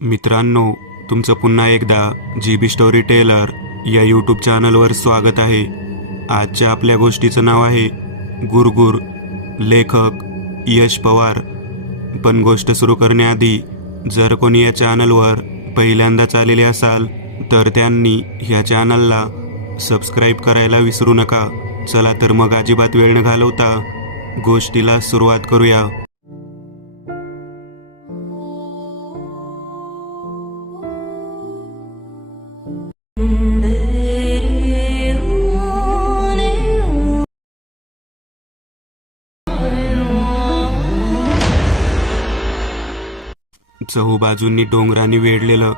मित्रांनो, तुमचं पुन्हा एकदा GB स्टोरी टेलर या यूट्यूब चॅनलवर स्वागत आहे. आजच्या आपल्या गोष्टीचं नाव आहे गुरगुर. लेखक यश पवार. पण गोष्ट सुरू करण्याआधी जर कोणी या चॅनलवर पहिल्यांदाच आलेले असाल तर त्यांनी ह्या चॅनलला सबस्क्राईब करायला विसरू नका. चला तर मग अजिबात वेळ न घालवता गोष्टीला सुरुवात करूया. चहूबाजूंनी डोंगरांनी वेढलेलं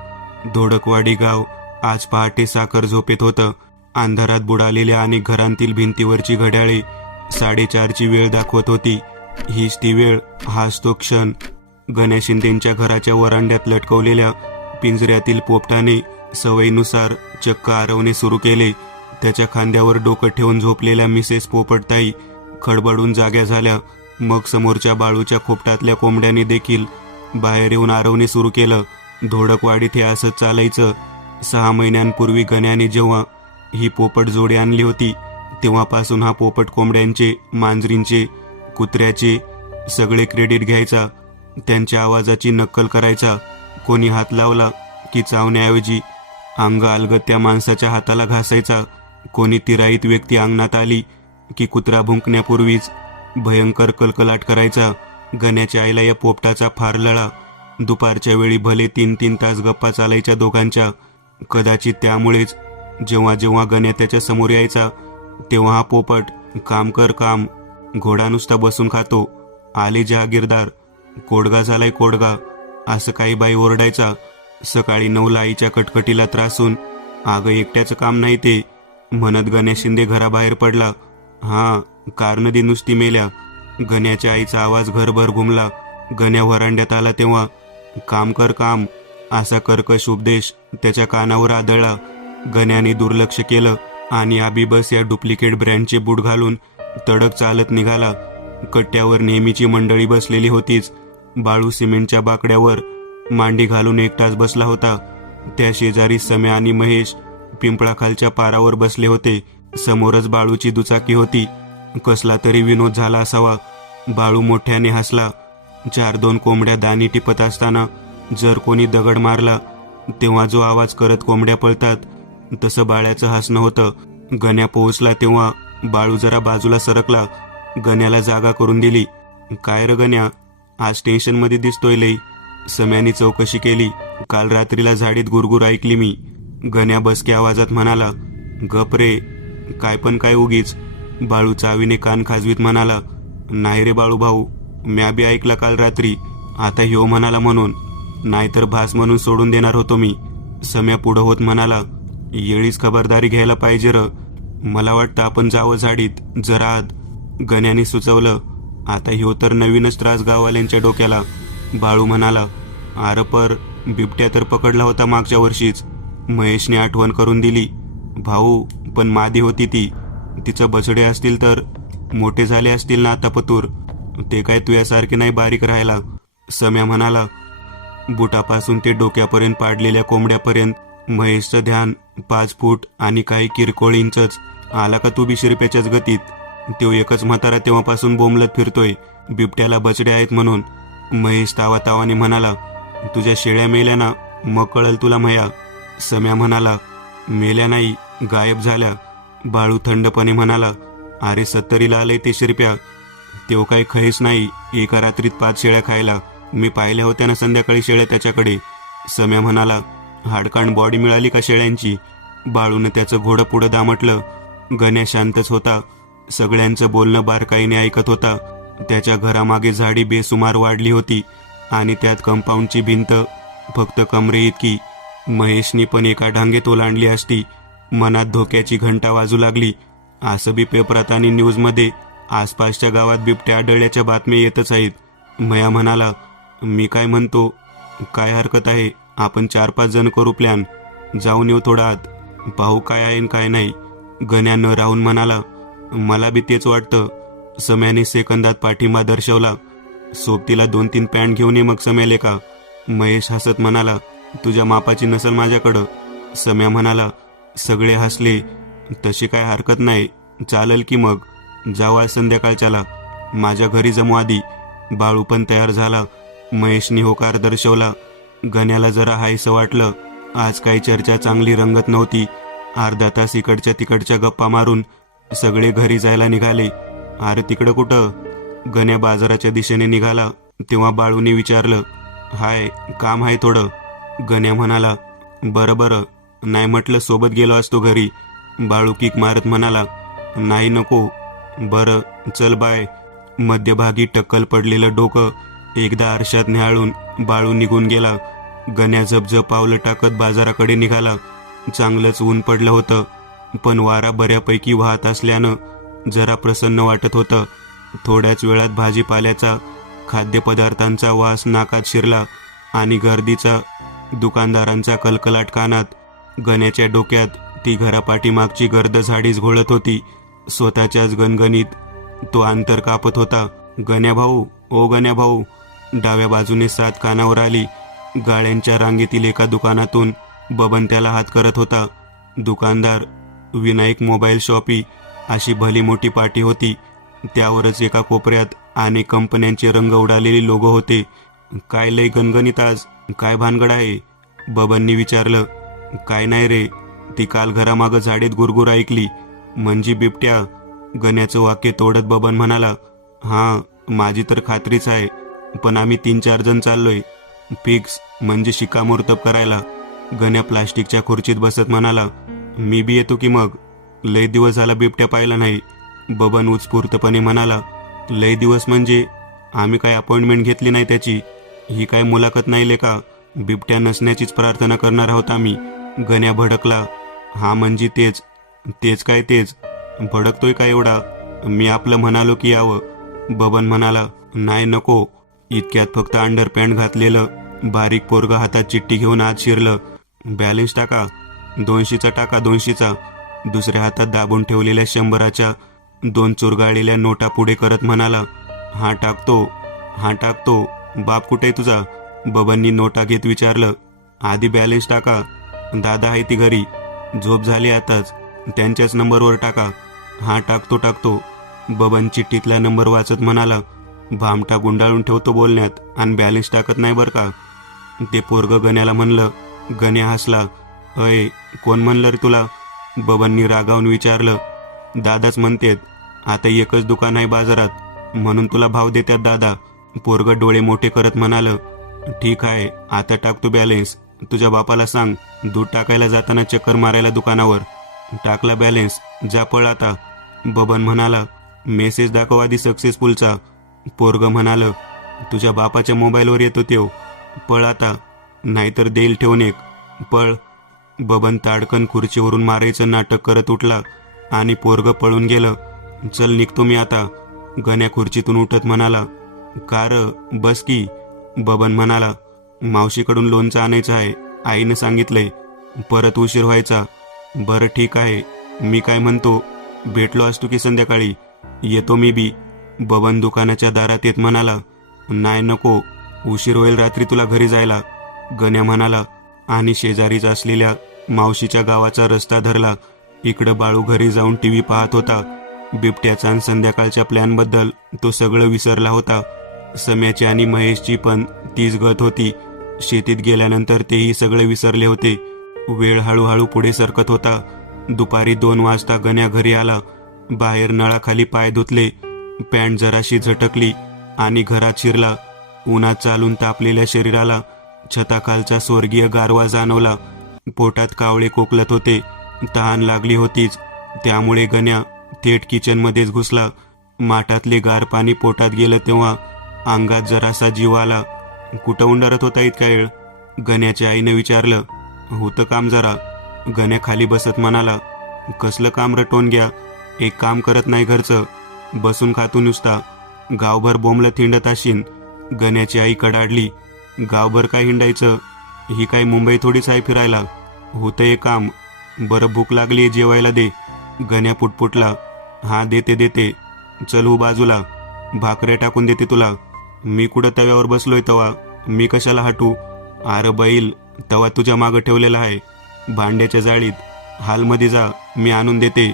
धोडकवाडी गाव आज पहाटे साखर झोपेत होतं. अंधारात बुडालेल्या अनेक घरांतील भिंतीवरची घड्याळे 4:30ची वेळ दाखवत होती. हीच ती वेळ, हाच तो क्षण. गण्या शिंदेंच्या घराच्या वरांड्यात लटकवलेल्या पिंजऱ्यातील पोपटाने सवयीनुसार चक्क आरवणे सुरू केले. त्याच्या खांद्यावर डोकं ठेवून झोपलेल्या मिसेस पोपटताई खडबडून जाग्या झाल्या. मग समोरच्या बाळूच्या खोपटातल्या कोंबड्याने देखील बाहेर येऊन आरवणे सुरू केलं. धोडकवाडीत हे असंच चालायचं. 6 महिन्यांपूर्वी गण्याने जेव्हा ही पोपट जोडी आणली होती तेव्हापासून हा पोपट कोंबड्यांचे, मांजरींचे, कुत्र्याचे सगळे क्रेडिट घ्यायचा. त्यांच्या आवाजाची नक्कल करायचा. कोणी हात लावला की चावण्याऐवजी अंग अलगद त्या माणसाच्या हाताला घासायचा. कोणी तिराईत व्यक्ती अंगणात आली की कुत्रा भुंकण्यापूर्वीच भयंकर कलकलाट करायचा. गण्याच्या आईला या पोपटाचा फार लळा. दुपारच्या वेळी भले 3-3 तास गप्पा चालायच्या दोघांच्या. कदाचित त्यामुळेच जेव्हा जेव्हा गण्या त्याच्या समोर यायचा तेव्हा हा पोपट काम कर काम, घोडा नुसता बसून खातो, आले जहागीरदार, कोडगा झालाय कोडगा, असं काही बाई ओरडायचा. सकाळी 9ला आईच्या कटकटीला त्रासून अगं एकट्याचं काम नाही ते म्हणत गण्या शिंदे घराबाहेर पडला. हा कारनदी नुसती मेल्या. गण्याच्या आईचा आवाज घरभर घुमला. गण्या व्हरांड्यात आला तेव्हा काम कर काम असा कर्कश उपदेश त्याच्या कानावर आदळला. गण्याने दुर्लक्ष केलं आणि अबिबस या डुप्लिकेट ब्रँडचे बूट घालून तडक चालत निघाला. कट्ट्यावर नेहमीची मंडळी बसलेली होतीच. बाळू सिमेंटच्या बाकड्यावर मांडी घालून एकटाच बसला होता. त्या शेजारी सम्या आणि महेश पिंपळाखालच्या पारावर बसले होते. समोरच बाळूची दुचाकी होती. कसला तरी विनोद झाला असावा. बाळू मोठ्याने हसला. 4-2 कोंबड्या दाणी टिपत असताना जर कोणी दगड मारला तेव्हा जो आवाज करत कोंबड्या पळतात तसं बाळ्याचं हसणं होतं. गण्या पोहोचला तेव्हा बाळू जरा बाजूला सरकला. गण्याला जागा करून दिली. काय र गण्या, आज टेन्शनमध्ये दिसतोय लई. सम्यानी चौकशी केली. काल रात्रीला झाडीत गुरगुर ऐकली मी. गण्या बसक्या आवाजात म्हणाला. गप रे, काय पण काय उगीच. बाळू चावीने कान खाजवीत म्हणाला. नाही रे बाळू भाऊ, म्या बी ऐकला काल रात्री. आता ह्यो म्हणाला म्हणून, नाहीतर भास म्हणून सोडून देणार होतो मी. सम्या पुढं होत म्हणाला. येळीच खबरदारी घ्यायला पाहिजे र. मला वाटतं आपण जावं झाडीत जरा आत. गण्याने सुचवलं. आता ह्यो तर नवीनच त्रास गाववाल्यांच्या डोक्याला. बाळू म्हणाला. आर पर बिबट्या तर पकडला होता मागच्या वर्षीच. महेशने आठवण करून दिली. भाऊ पण मादी होती ती. तिचं बछडे असतील तर मोठे झाले असतील ना आता पतूर. ते काय तुझ्यासारखे नाही बारीक राहायला. सम्या म्हणाला. बुटापासून ते डोक्यापर्यंत पाडलेल्या कोंबड्यापर्यंत महेशचं ध्यान 5 फूट आणि काही किरकोळ इंचच. आला का तू बी शिरप्याच्याच गतीत. तो एकच म्हातारा तेव्हापासून बोंबलत फिरतोय बिबट्याला बछडे आहेत म्हणून. महेश तावातावाने म्हणाला. तुझ्या शेळ्या मेल्या ना, मग कळल तुला मया. सम्या म्हणाला. मेल्या नाही, गायब झाल्या. बाळू थंडपणे म्हणाला. अरे 70ला आलंय ते शिरप्या. तेव्हा काही खैस नाही एका रात्रीत 5 शेळ्या खायला. मी पाहिल्या होत्या ना संध्याकाळी शेळ्या त्याच्याकडे. सम्या म्हणाला. हाडकाण बॉडी मिळाली का शेळ्यांची. बाळूनं त्याचं घोडं पुढं दामटलं. गण्या शांतच होता. सगळ्यांचं बोलणं बारकाईने ऐकत होता. त्याच्या घरामागे झाडी बेसुमार वाढली होती आणि त्यात कंपाऊंडची भिंत फक्त कमरे इतकी. महेशनी पण एका ढांगेत ओलांडली असती. मनात धोक्याची घंटा वाजू लागली. असं बी पेपरात आणि न्यूजमध्ये आसपासच्या गावात बिबट्या आढळल्याच्या बातम्या येतच आहेत. मया म्हणाला. मी काय म्हणतो, काय हरकत आहे, आपण 4-5 जण करू प्लॅन. जाऊन येऊ थोडा आत, पाहू काय आहे काय नाही. गण्या न राहून म्हणाला. मला बी तेच वाटतं. सम्याने सेकंदात पाठिंबा दर्शवला. सोबतीला 2-3 पॅन्ट घेऊन ये मग समेले का. महेश हसत म्हणाला, तुझ्या मापाची नसल माझ्याकडं. सम्या म्हणाला. सगळे हसले. तशी काय हरकत नाही, चालेल की मग. जाऊ आज संध्याकाळच्याला. माझ्या घरी जमू आधी. बाळू पण तयार झाला. महेशने होकार दर्शवला. गण्याला जरा हायसं वाटलं. आज काही चर्चा चांगली रंगत नव्हती. अर्धा तास इकडच्या तिकडच्या गप्पा मारून सगळे घरी जायला निघाले. अरे तिकडं कुठं? गण्या बाजाराच्या दिशेने निघाला तेव्हा बाळूने विचारलं, हाय, काम आहे थोडं. गण्या म्हणाला, बरं बरं, नाही म्हटलं सोबत गेलो असतो घरी. बाळू किक मारत म्हणाला, नाही नको. बरं चल बाय. मध्यभागी टक्कल पडलेलं डोकं एकदा आरशात न्याहाळून बाळू निघून गेला. गण्या झपझप पावलं टाकत बाजाराकडे निघाला. चांगलंच ऊन पडलं होतं, पण वारा बऱ्यापैकी वाहत असल्यानं जरा प्रसन्न वाटत होतं. थोड्याच वेळात भाजीपाल्याचा, खाद्यपदार्थांचा वास नाकात शिरला आणि गर्दीचा, दुकानदारांचा कलकलाट कानात. गण्याच्या डोक्यात ती घरापाठीमागची गर्द झाडीच घोळत होती. स्वतःच्याच गणगणीत तो अंतर कापत होता. गण्या भाऊ, ओ गण्या भाऊ. डाव्या बाजूने सात कानावर आली. गाळ्यांच्या रांगेतील एका दुकानातून बबन त्याला हात करत होता. दुकानदार विनायक मोबाईल शॉपी अशी भली मोठी पाटी होती. त्यावरच एका कोपऱ्यात अनेक कंपन्यांचे रंग उडालेले लोगो होते. काय लय गणगणित आज, काय भानगड आहे? बबननी विचारलं. काय नाही रे, ती काल घरामागं झाडीत गुरगुर ऐकली. म्हणजे बिबट्या? गण्याचं वाक्य तोडत बबन म्हणाला, हां, माझी तर खात्रीच आहे, पण आम्ही 3-4 जण चाललोय. फिक्स म्हणजे शिक्कामोर्तब करायला. गण्या प्लास्टिकच्या खुर्चीत बसत म्हणाला, मी बी येतो की मग. लय दिवस झाला बिबट्या पाहिला नाही. बबन उत्स्फूर्तपणे म्हणाला, लय दिवस म्हणजे? आम्ही काय अपॉइंटमेंट घेतली नाही त्याची. ही काय मुलाखत नाही लेका. बिबट्या नसण्याचीच प्रार्थना करणार आहोत आम्ही. गण्या भडकला. हा म्हणजे तेच? तेच काय तेच? भडकतोय का एवढा? मी आपलं म्हणालो की यावं. बबन म्हणाला, नाही नको. इतक्यात फक्त अंडरपॅन्ट घातलेलं बारीक पोरगं हातात चिठ्ठी घेऊन आत शिरलं. बॅलन्स टाका. 200चा टाका, 200चा. दुसऱ्या हातात दाबून ठेवलेल्या 100च्या 2 चुरगाळलेल्या नोटा पुढे करत म्हणाला, हा टाकतो, हा टाकतो. बाप कुठे तुझा? बबननी नोटा घेत विचारलं. आधी बॅलन्स टाका. दादा आहे ती घरी. झोप झाली आताच. त्यांच्याच नंबरवर टाका. हा टाकतो टाकतो. बबन चिठ्ठीतला नंबर वाचत म्हणाला, भामटा गुंडाळून ठेवतो बोलण्यात आणि बॅलन्स टाकत नाही बरं का. ते पोरगं गण्याला म्हणलं. गण्या हसला. अय, कोण म्हणलं रे तुला? बबननी रागावून विचारलं. दादाच म्हणतेत. आता एकच दुकान आहे बाजारात म्हणून तुला भाव देतात दादा. पोरगं डोळे मोठे करत म्हणालं, ठीक आहे, आता टाकतो बॅलन्स. तुझ्या बापाला सांग दूध टाकायला जाताना चक्कर मारायला दुकानावर. टाकला बॅलन्स, जा पळ आता. बबन म्हणाला, मेसेज दाखव आधी सक्सेसफुलचा. पोरगं म्हणालं, तुझ्या बापाच्या मोबाईलवर येतो तेव. पळ आता, नाहीतर देईल ठेवून एक. पळ. बबन ताडकन खुर्चीवरून मारायचं नाटक करत उठला आणि पोरगं पळून गेलं. चल निघतो मी आता. गण्या खुर्चीतून उठत म्हणाला, कार बस की. बबन म्हणाला, मावशीकडून लोणचं आणायचं आहे, आईनं सांगितलंय. परत उशीर व्हायचा. बरं ठीक आहे, मी काय म्हणतो, भेटलो असतो की संध्याकाळी. येतो मी बी. बबन दुकानाच्या दारात येत म्हणाला, नाही नको, उशीर होईल रात्री तुला घरी जायला. गण्या म्हणाला आणि शेजारीच असलेल्या मावशीच्या गावाचा रस्ता धरला. इकडं बाळू घरी जाऊन टीव्ही पाहत होता. बिबट्याचा आणि संध्याकाळच्या प्लॅनबद्दल तो सगळं विसरला होता. सम्याची आणि महेशची पण तीच गत होती. शेतीत गेल्यानंतर तेही सगळे विसरले होते. वेळ हळूहळू पुढे सरकत होता. दुपारी 2 वाजता गण्या घरी आला. बाहेर नळाखाली पाय धुतले, पॅन्ट जराशी झटकली आणि घरात शिरला. उन्हात चालून तापलेल्या शरीराला छताखालचा स्वर्गीय गारवा जाणवला. पोटात कावळे कोकलत होते. तहान लागली होतीच, त्यामुळे गण्या थेट किचनमध्येच घुसला. माठातले गार पाणी पोटात गेलं तेव्हा अंगात जरासा जीव आला. कुठं उंडारत होता इतका वेळ? गण्याच्या आईने विचारलं. होतं काम जरा. गण्या खाली बसत म्हणाला, कसलं काम रटवून घ्या, एक काम करत नाही घरचं, बसून खातू नुसता. गावभर बोंबलत हिंडत अशीन. गण्याची आई कडाडली. गावभर काय हिंडायचं? ही काय मुंबई थोडीच आहे फिरायला. होतं एक काम. बरं भूक लागली, जेवायला दे. गण्या पुटपुटला. हा देते देते. चल हो बाजूला, भाकऱ्या टाकून देते तुला. मी कुठं तव्यावर बसलोय तवा, मी कशाला हटू? अरे बैल, तवा तुझ्या मागं ठेवलेला आहे भांड्याच्या जाळीत. हालमध्ये जा, मी आणून देते.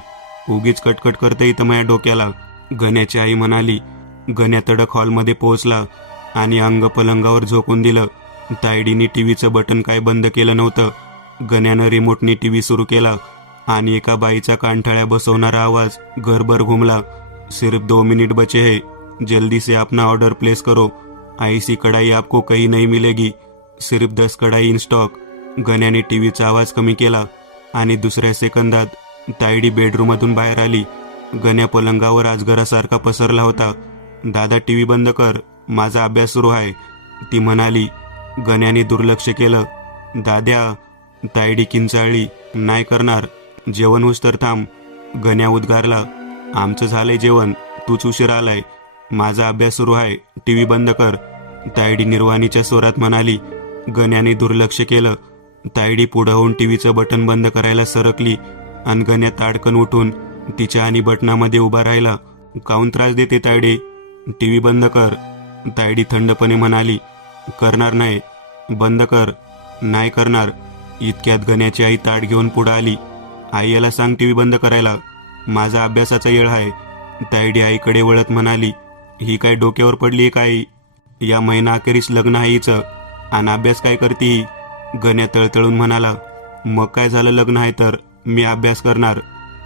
उगीच कटकट करते इथं माझ्या डोक्याला. गण्याची आई म्हणाली. गण्या तडक हॉलमध्ये पोहोचला आणि अंग पलंगावर झोकून दिलं. तायडीने टीव्हीचं बटन काय बंद केलं नव्हतं. गण्यानं रिमोटने टीव्ही सुरू केला आणि एका बाईचा कानठळ्या बसवणारा आवाज घरभर घुमला. सिर्फ 2 मिनिट बचे हैं, जल्दी से अपना ऑर्डर प्लेस करो. ऐसी कढ़ाई आपको कहीं नहीं मिलेगी, सिर्फ 10 कढ़ाई इन स्टॉक. गण्याने टीव्हीचा आवाज कमी केला आणि दुसऱ्या सेकंदात तायडी बेडरूममधून बाहेर आली. गण्या पलंगावर अजगरासारखा पसरला होता. दादा, टीव्ही बंद कर, माझा अभ्यास सुरू आहे, ती म्हणाली. गण्याने दुर्लक्ष केलं. दाद्या, तायडी किंचाळली. नाही करणार, जेवण होस तर थांब. गण्या उद्गारला. आमचं झालंय जेवण, तूच उशीर आलाय. माझा अभ्यास सुरू आहे, टीव्ही बंद कर, तायडी निर्वाणीच्या स्वरात म्हणाली. गण्याने दुर्लक्ष केलं. तायडी पुढं होऊन टीव्हीचं बटन बंद करायला सरकली आणि गण्या ताडकन उठून तिच्या आणि बटनामध्ये उभा राहिला. काऊन त्रास देते तायडे? टीव्ही बंद कर, तायडी थंडपणे म्हणाली. करणार नाही. बंद कर. नाही करणार. इतक्यात गण्याची आई ताट घेऊन पुढं आली. आई, याला सांग टीव्ही बंद करायला, माझा अभ्यासाचा येळ आहे. तायडी आईकडे वळत म्हणाली. ही काय डोक्यावर पडली काय? या महिना अखेरीस लग्न आहे हिचं आणि अभ्यास काय करती? गण्या तळतळून म्हणाला. मग काय झालं, लग्न आहे तर मी अभ्यास करणार.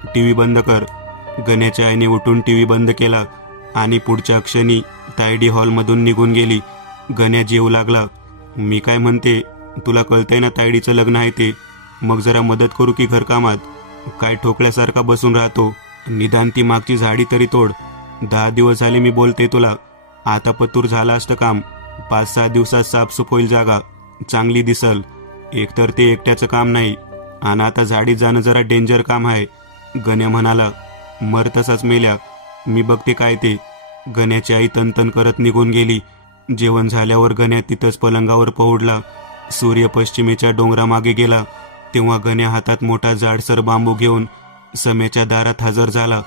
टीव्ही बंद कर. गण्याच्या आईने उठून टीव्ही बंद केला आणि पुढच्या क्षणी तायडी हॉलमधून निघून गेली. गण्या जेवू लागला. मी काय म्हणते, तुला कळतंय ना तायडीचं लग्न आहे ते? मग जरा मदत करू की घरकामात? काय ठोकल्यासारखा बसून राहतो? निदान ती मागची झाडी तरी तोड. 10 दिवस झाले मी बोलते तुला. आता पतूर झालं असतं काम. 5-6 दिवसात साफसूफ होईल जागा, चांगली दिसल. एकतर ते एकट्याचं काम नाही आणि आता झाडीत जाणं जरा डेंजर काम आहे. गण्या म्हणाला. मर तसाच मेल्या, मी बघते काय ते. गण्याची आई तनतन करत निघून गेली. जेवण झाल्यावर गण्या तिथंच पलंगावर पहुडला. सूर्य पश्चिमेच्या डोंगरामागे गेला तेव्हा गण्या हातात मोठा जाडसर बांबू घेऊन सम्याच्या दारात हजर झाला.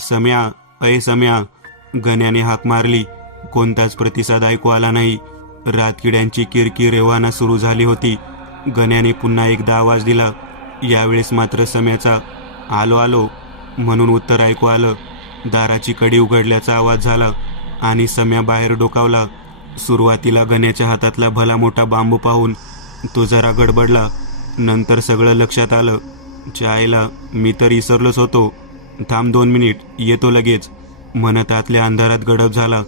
सम्या, अय सम्या, गण्याने हाक मारली. कोणताच प्रतिसाद ऐकू आला नाही. रातकिड्यांची किरकिर एव्हाना सुरू झाली होती. गण्याने पुन्हा एकदा आवाज दिला. यावेळेस मात्र सम्याचा आलो आलो म्हणून उत्तर ऐकू आलं. दाराची कडी उघडल्याचा आवाज झाला आणि सम्या बाहेर डोकावला. सुरुवातीला गण्याच्या हातातला भला मोठा बांबू पाहून तो जरा गडबडला. नंतर सगळं लक्षात आलं. चायला, मी तर विसरलोच होतो. थांब 2 मिनिट, येतो लगेच, म्हणत आतल्या अंधारात गडप झाला.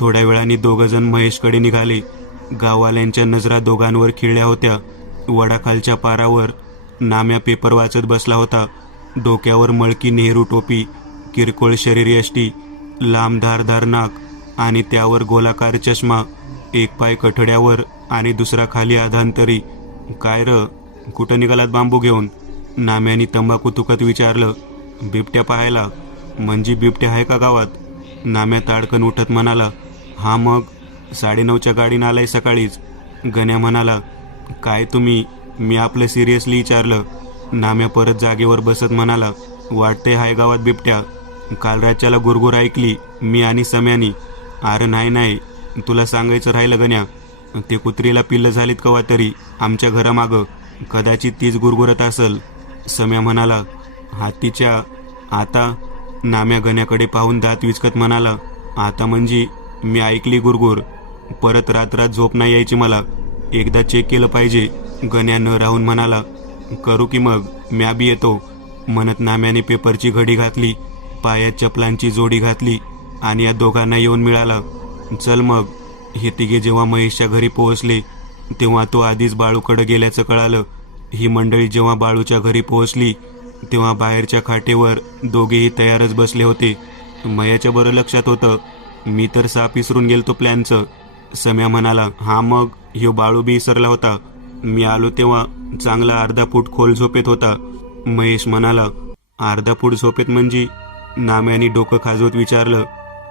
थोड्या वेळाने दोघंजण महेशकडे निघाले. गाववाल्यांच्या नजरा दोघांवर खिळल्या होत्या. वडाखालच्या पारावर नाम्या पेपर वाचत बसला होता. डोक्यावर मळकी नेहरू टोपी, किरकोळ शरीरयष्टी, लांब धारधार नाक आणि त्यावर गोलाकार चष्मा. एक पाय कठड्यावर आणि दुसरा खाली अधांतरी. काय र, कुठं निघालात बांबू घेऊन? नाम्याने तंबाखू तुकत विचारलं. बिबट्या पाहायला. म्हणजे बिबट्या आहे का गावात? नाम्या ताडकन उठत म्हणाला. हा मग 9:30च्या गाडीनं आलाय सकाळीच. गण्या म्हणाला. काय तुम्ही? मी आपलं सिरियसली विचारलं. नाम्या परत जागेवर बसत म्हणाला. वाटतंय हाय गावात बिबट्या. काल रातच्याला गुरगुर ऐकली मी आणि सम्यानी. अरे नाही, तुला सांगायचं राहिलं गण्या. ते कुत्रीला पिल्लं झालीत कवा तरी आमच्या घरामागं. कदाचित तीच गुरगुरत असल, सम्या म्हणाला. हातीच्या आता? नाम्या गण्याकडे पाहून दात विचकत म्हणाला. आता म्हणजे मी ऐकली गुरगुर. परत रात्रात झोप नाही यायची मला. एकदा चेक केलं पाहिजे, गण्या न राहून म्हणाला. करू की मग, म्या बी येतो, म्हणत नाम्याने पेपरची घडी घातली, पायात चपलांची जोडी घातली आणि या दोघांना येऊन मिळाला. चल मग. हे तिघे जेव्हा महेशच्या घरी पोहोचले तेव्हा तो आधीच बाळूकडे गेल्याचं कळालं. ही मंडळी जेव्हा बाळूच्या घरी पोहोचली तेव्हा बाहेरच्या खाटेवर दोघेही तयारच बसले होते. मयाच्या बरं लक्षात होतं, मी तर साप विसरून गेलतो प्लॅनचं. सम्या म्हणाला. हा मग ह्यो बाळू बी विसरला होता. मी आलो तेव्हा चांगला 1/2 फूट खोल झोपेत होता. महेश म्हणाला. 1/2 फूट झोपेत म्हणजे? नाम्याने डोकं खाजवत विचारलं.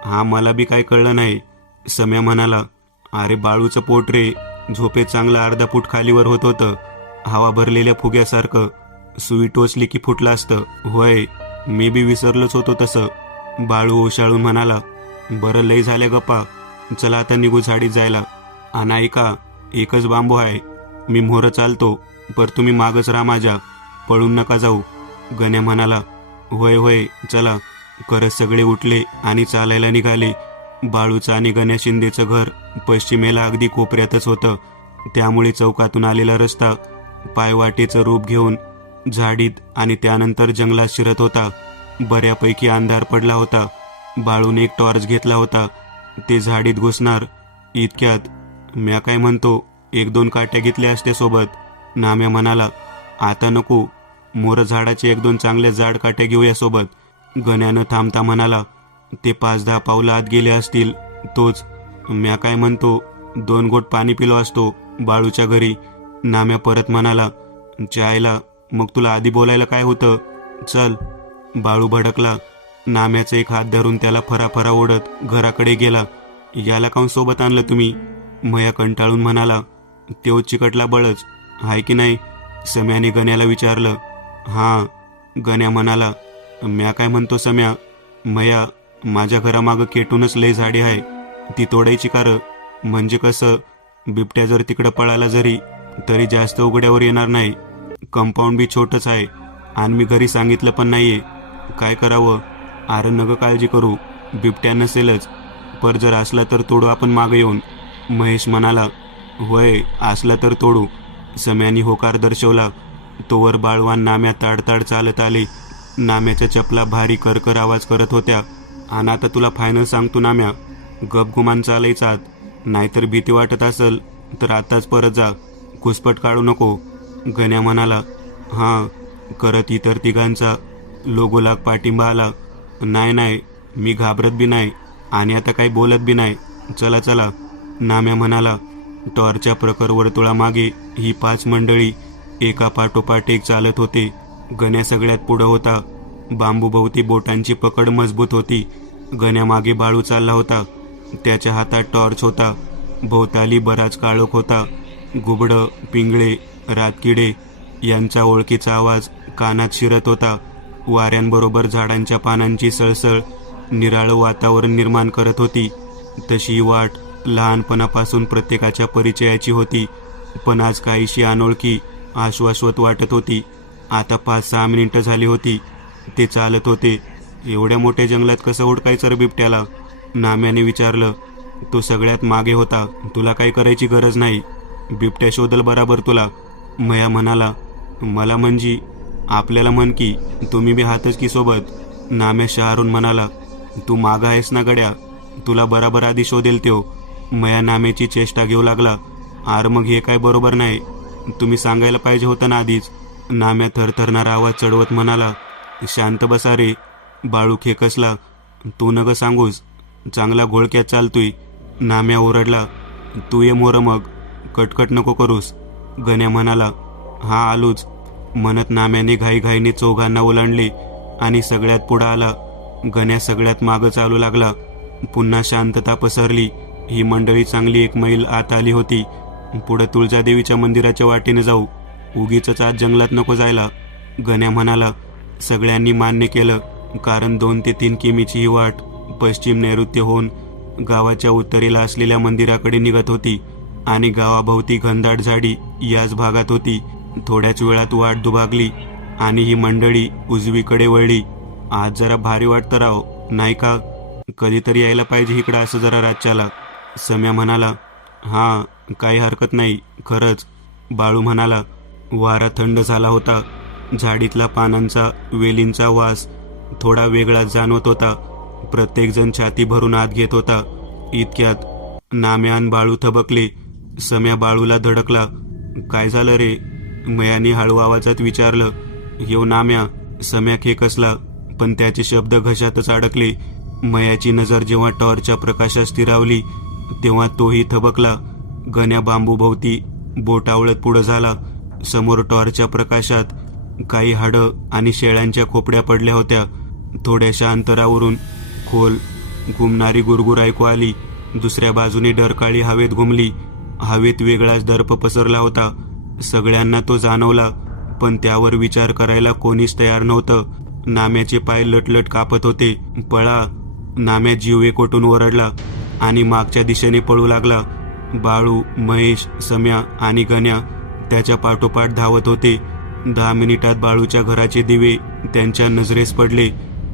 हा मला बी काय कळलं नाही. सम्या म्हणाला. अरे बाळूचं पोट रे, झोपेत चांगलं 1/2 फूट खालीवर होत होतं, हवा भरलेल्या फुग्यासारखं. सुई टोचली की फुटलं असतं. होय, मी बी विसरलोच होतो तसं, बाळू ओशाळून म्हणाला. बरं, लय झाल्या गप्पा, चला आता निघू झाडीत जायला. आणि ऐका, एकच बांबू आहे, मी मोहरं चालतो, पर तुम्ही मागच राहा माझ्या, पळून नका जाऊ. गण्या म्हणाला, होय होय चला. करत सगळे उठले आणि चालायला निघाले. बाळूचं आणि गण्या शिंदेचं घर पश्चिमेला अगदी कोपऱ्यातच होतं. त्यामुळे चौकातून आलेला रस्ता पायवाटेचं रूप घेऊन झाडीत आणि त्यानंतर जंगलात शिरत होता. बऱ्यापैकी अंधार पडला होता. बाळूने एक टॉर्च घेतला होता. ते झाडीत घुसणार इतक्यात म्या काय म्हणतो, 1-2 काट्या घेतल्या असत्या सोबत. नाम्या म्हणाला, आता नको, मोर झाडाचे 1-2 चांगल्या जाड काट्या घेऊया सोबत. गण्यानं थांबता म्हणाला, ते 5-10 पावलं आत गेले असतील तोच. म्या काय म्हणतो, 2 घोट पाणी पिलो असतो बाळूच्या घरी. नाम्या परत म्हणाला, चायला मग तुला आधी बोलायला काय होतं, चल. बाळू भडकला. नाम्याचा एक हात धरून त्याला फराफरा ओढत घराकडे गेला. याला काऊन सोबत आणलं तुम्ही, मया कंटाळून म्हणाला. तेव चिकटला बळच हाय की नाही, सम्याने गण्याला विचारलं. हां, गण्या म्हणाला. म्या काय म्हणतो सम्या, मया माझ्या घरामागं केटूनच लय झाडी आहे, ती तोडायची कार. म्हणजे कसं, बिबट्या जर तिकडं पळाला जरी तरी जास्त उघड्यावर येणार नाही. कंपाऊंड बी छोटंच आहे आणि मी घरी सांगितलं पण नाहीये. काय करावं, आर नग काळजी करू, बिबट्या नसेलच, पर जर असला तर तोडू आपण मागं येऊन. महेश म्हणाला, होय असला तर तोडू. सम्यानी होकार दर्शवला. तोवर बाळवान नाम्या ताडताड चालत आले. नाम्याच्या चपला भारी करकर आवाज करत होत्या. आणि आता तुला फायनल सांगतो नाम्या, गपगुमान चालायचा आत, नाहीतर भीती वाटत असेल तर आताच परत जा, घुसपट काढू नको. गण्या म्हणाला. हां, करत इतर तिघांचा लोगोलाग पाठिंबा आला. नाही, मी घाबरत बी नाही आणि आता काही बोलत बी नाही, चला चला. नाम्या म्हणाला. टॉर्चच्या प्रखर वर्तुळामागे ही 5 मंडळी एका पाठोपाठ एक चालत होते. गण्या सगळ्यात पुढं होता. बांबूभोवती बोटांची पकड मजबूत होती. गण्यामागे बाळू चालला होता. त्याच्या हातात टॉर्च होता. भोवताली बराच काळोख होता. घुबडं, पिंगळे, रातकिडे यांचा ओळखीचा आवाज कानात शिरत होता. वाऱ्यांबरोबर झाडांच्या पानांची सळसळ निराळं वातावरण निर्माण करत होती. तशी वाट लहानपणापासून प्रत्येकाच्या परिचयाची होती, पण आज काहीशी अनोळखी आश्वासवत वाटत होती. आता 5-6 मिनिटं झाली होती. ते चालत होते. एवढ्या मोठ्या जंगलात कसं ओळखायचं रे बिबट्याला, नाम्याने विचारलं. तो सगळ्यात मागे होता. तुला काही करायची गरज नाही, बिबट्या शोधल बराबर तुला, मया म्हणाला. मला म्हणजे आपल्याला म्हण की, तुम्ही बी हातच की सोबत, नाम्या शहारून म्हणाला. तू मागा आहेस ना गड्या, तुला बराबर आधी शोधेल त्यो. मया नाम्याची चेष्टा घेऊ लागला. आर मग हे काय बरोबर नाही, तुम्ही सांगायला पाहिजे होतं ना आधीच. नाम्या थरथरणारा आवाज चढवत म्हणाला. शांत बसा रे, बाळू खेकसला. तू नग सांगूस, चांगला घोळक्यात चालतोय. नाम्या ओरडला. तू ये मोर मग, कटकट नको करूस. गण्या म्हणाला. हा आलोच, म्हणत नाम्याने घाईघाईने चौघांना ओलांडले आणि सगळ्यात पुढं आला. गण्या सगळ्यात मागं चालू लागला. पुन्हा शांतता पसरली. ही मंडळी चांगली 1 मैल आत आली होती. पुढं तुळजादेवीच्या मंदिराच्या वाटेने जाऊ, उगीच आत जंगलात नको जायला, गण्या म्हणाला. सगळ्यांनी मान्य केलं, कारण 2 ते 3 किमीची ही वाट पश्चिम नैऋत्य होऊन गावाच्या उत्तरेला असलेल्या मंदिराकडे निघत होती आणि गावाभोवती घनदाट झाडी याच भागात होती. थोड्याच वेळात वाट दुभागली आणि ही मंडळी उजवीकडे वळली. आज जरा भारी वाटतं राव, नाही का? कधीतरी यायला पाहिजे इकडं असं जरा राज्याला, सम्या म्हणाला. हां, काही हरकत नाही खरंच, बाळू म्हणाला. वारा थंड झाला होता. झाडीतला पानांचा वेलींचा वास थोडा वेगळा जाणवत होता. प्रत्येकजण छाती भरून आत घेत होता. इतक्यात नाम्या आणि बाळू थबकले. सम्या बाळूला धडकला. काय झालं रे, मयाने हळू आवाजात विचारलं. येऊ नाम्या, सम्या खेकसला, पण त्याचे शब्द घशातच अडकले. मयाची नजर जेव्हा टॉर्चच्या प्रकाशात स्थिरावली तेव्हा तोही थबकला. गण्या बांबूभोवती बोट आवळत पुढं झाला. समोर टॉर्चच्या प्रकाशात काही हाडं आणि शेळ्यांच्या खोपड्या पडल्या होत्या. थोड्याशा अंतरावरून खोल घुमणारी गुरगुर ऐकू आली. दुसऱ्या बाजूने डरकाळी हवेत घुमली. हवेत वेगळाच दर्प पसरला होता. सगळ्यांना तो जाणवला, पण त्यावर विचार करायला कोणीच तयार नव्हतं. नाम्याचे पाय लटलट कापत होते. पळा, नाम्या जीव एकोटून ओरडला आणि मागच्या दिशेने पळू लागला. बाळू, महेश, सम्या आणि गण्या त्याच्या पाठोपाठ धावत होते. 10 मिनिटात बाळूच्या घराचे दिवे त्यांच्या नजरेस पडले.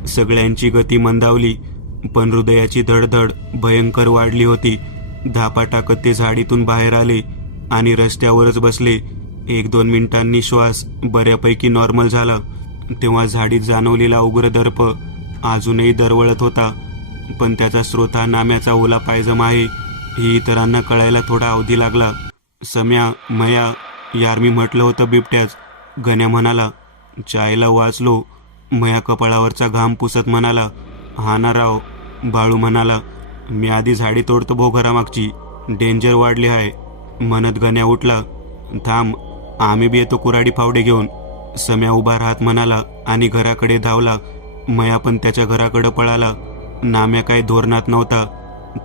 सगळ्यांची गती मंदावली, पण हृदयाची धडधड भयंकर वाढली होती. धापा टाकत ते झाडीतून बाहेर आले आणि रस्त्यावरच बसले. 1-2 मिनिटांनी श्वास बऱ्यापैकी नॉर्मल झाला, तेव्हा झाडीत जाणवलेला उग्र दर्प अजूनही दरवळत होता. पण त्याचा स्रोत हा नाम्याचा ओला पायजमा आहे ही इतरांना कळायला थोडा अवधी लागला. सम्या, मया, यार मी म्हटलं होतं बिबट्याच, गण्या म्हणाला. चायला वाचलो. मया कपाळावरचा घाम पुसत म्हणाला. हा ना राव. बाळू म्हणाला. मी आधी झाडी तोडतो भो घरामागची, डेंजर वाढले आहे. म्हणत गण्या उठला. थांब, आम्ही बी येतो कुऱ्हाडी फावडे घेऊन. सम्या उभा राहत म्हणाला आणि घराकडे धावला. मया पण त्याच्या घराकडे पळाला. नाम्या काय धोरणात नव्हता,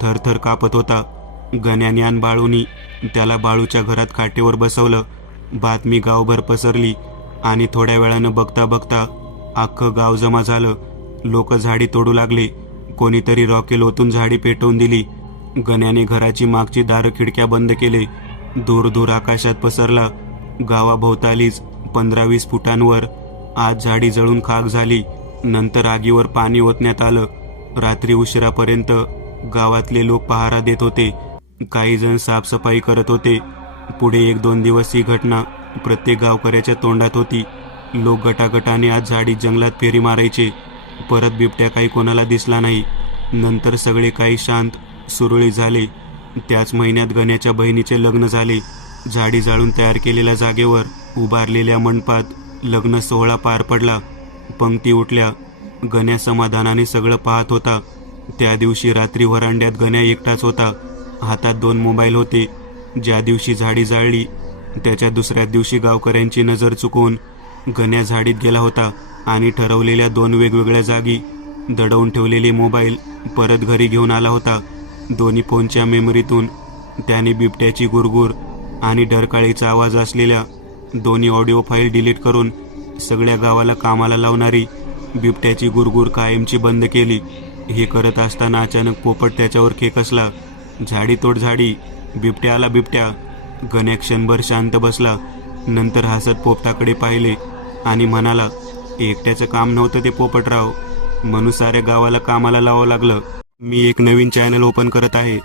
थरथर कापत होता. गण्याने आणि बाळूनी त्याला बाळूच्या घरात खाटेवर बसवलं. बातमी गावभर पसरली आणि थोड्या वेळानं बघता बघता अख्खं गाव जमा झालं. लोक झाडी तोडू लागले. कोणीतरी रॉकेल ओतून झाडी पेटवून दिली. गण्याने घराची मागची दारं खिडक्या बंद केले. दूर दूर आकाशात पसरला. गावाभोवतालीच 15-20 फुटांवर आज झाडी जळून खाक झाली. नंतर आगीवर पाणी ओतण्यात आलं. रात्री उशिरापर्यंत गावातले लोक पहारा देत होते. काही जण साफसफाई करत होते. पुढे 1-2 दिवस ही घटना प्रत्येक गावकऱ्याच्या तोंडात होती. लोक गटागटाने आज झाडीत जंगलात फेरी मारायचे. परत बिबट्या काही कोणाला दिसला नाही. नंतर सगळे काही शांत सुरळीत झाले. त्याच महिन्यात गण्याच्या बहिणीचे लग्न झाले. झाडी जाळून तयार केलेल्या जागेवर उभारलेल्या मंडपात लग्न सोहळा पार पडला. पंक्ती उठल्या. गण्या समाधानाने सगळं पाहत होता. त्या दिवशी रात्री व्हरांड्यात गण्या एकटाच होता. हातात 2 मोबाईल होते. ज्या दिवशी झाडी जाळली त्याच्या दुसऱ्या दिवशी गावकऱ्यांची नजर चुकवून गण्या झाडीत गेला होता आणि ठरवलेल्या 2 वेगवेगळ्या जागी दडवून ठेवलेले मोबाईल परत घरी घेऊन आला होता. दोन्ही फोनच्या मेमरीतून त्याने बिबट्याची गुरगुर आणि डरकाळीचा आवाज असलेल्या दोन्ही ऑडिओ फाईल डिलीट करून सगळ्या गावाला कामाला लावणारी बिबट्याची गुरगुर कायमची बंद केली. हे करत असताना अचानक पोपट त्याच्यावर खेकसला. झाडी तोड झाडी, बिबट्या आला बिबट्या. गण्या क्षणभर शांत बसला. नंतर हसत पोपटाकडे पाहिले आणि म्हणाला, एकट्याचं काम नव्हतं ते पोपटराव, म्हणून साऱ्या गावाला कामाला लावावं लागलं. मी एक नवीन चॅनल ओपन करत आहे.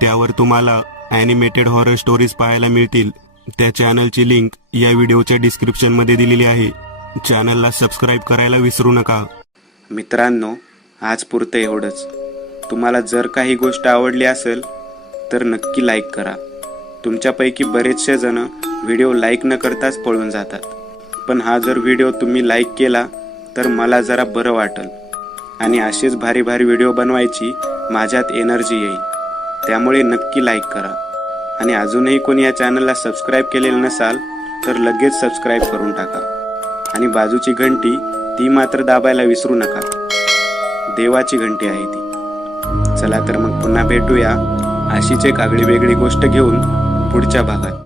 त्यावर तुम्हाला ॲनिमेटेड हॉरर स्टोरीज पाहायला मिळतील. त्या चॅनलची लिंक या व्हिडिओच्या डिस्क्रिप्शनमध्ये दिलेली आहे. चॅनलला सबस्क्राईब करायला विसरू नका. मित्रांनो, आज पुरतं एवढंच. तुम्हाला जर काही गोष्ट आवडली असेल तर नक्की लाईक करा. तुमच्यापैकी बरेचसे जण व्हिडिओ लाईक न करताच पळून जातात. पण हा जर व्हिडिओ तुम्ही लाईक केला तर मला जरा बरं वाटेल आणि असेच भारी भारी व्हिडिओ बनवायची माझ्यात एनर्जी येईल. त्यामुळे नक्की लाईक करा. आणि अजूनही कोणी या चॅनलला सबस्क्राईब केलेलं नसाल तर लगेच सबस्क्राईब करून टाका. आणि बाजूची घंटी ती मात्र दाबायला विसरू नका. देवाची घंटी आहे ती. चला तर मग पुन्हा भेटूया अशीच एक आगळी वेगळी गोष्ट घेऊन पुढच्या भागात.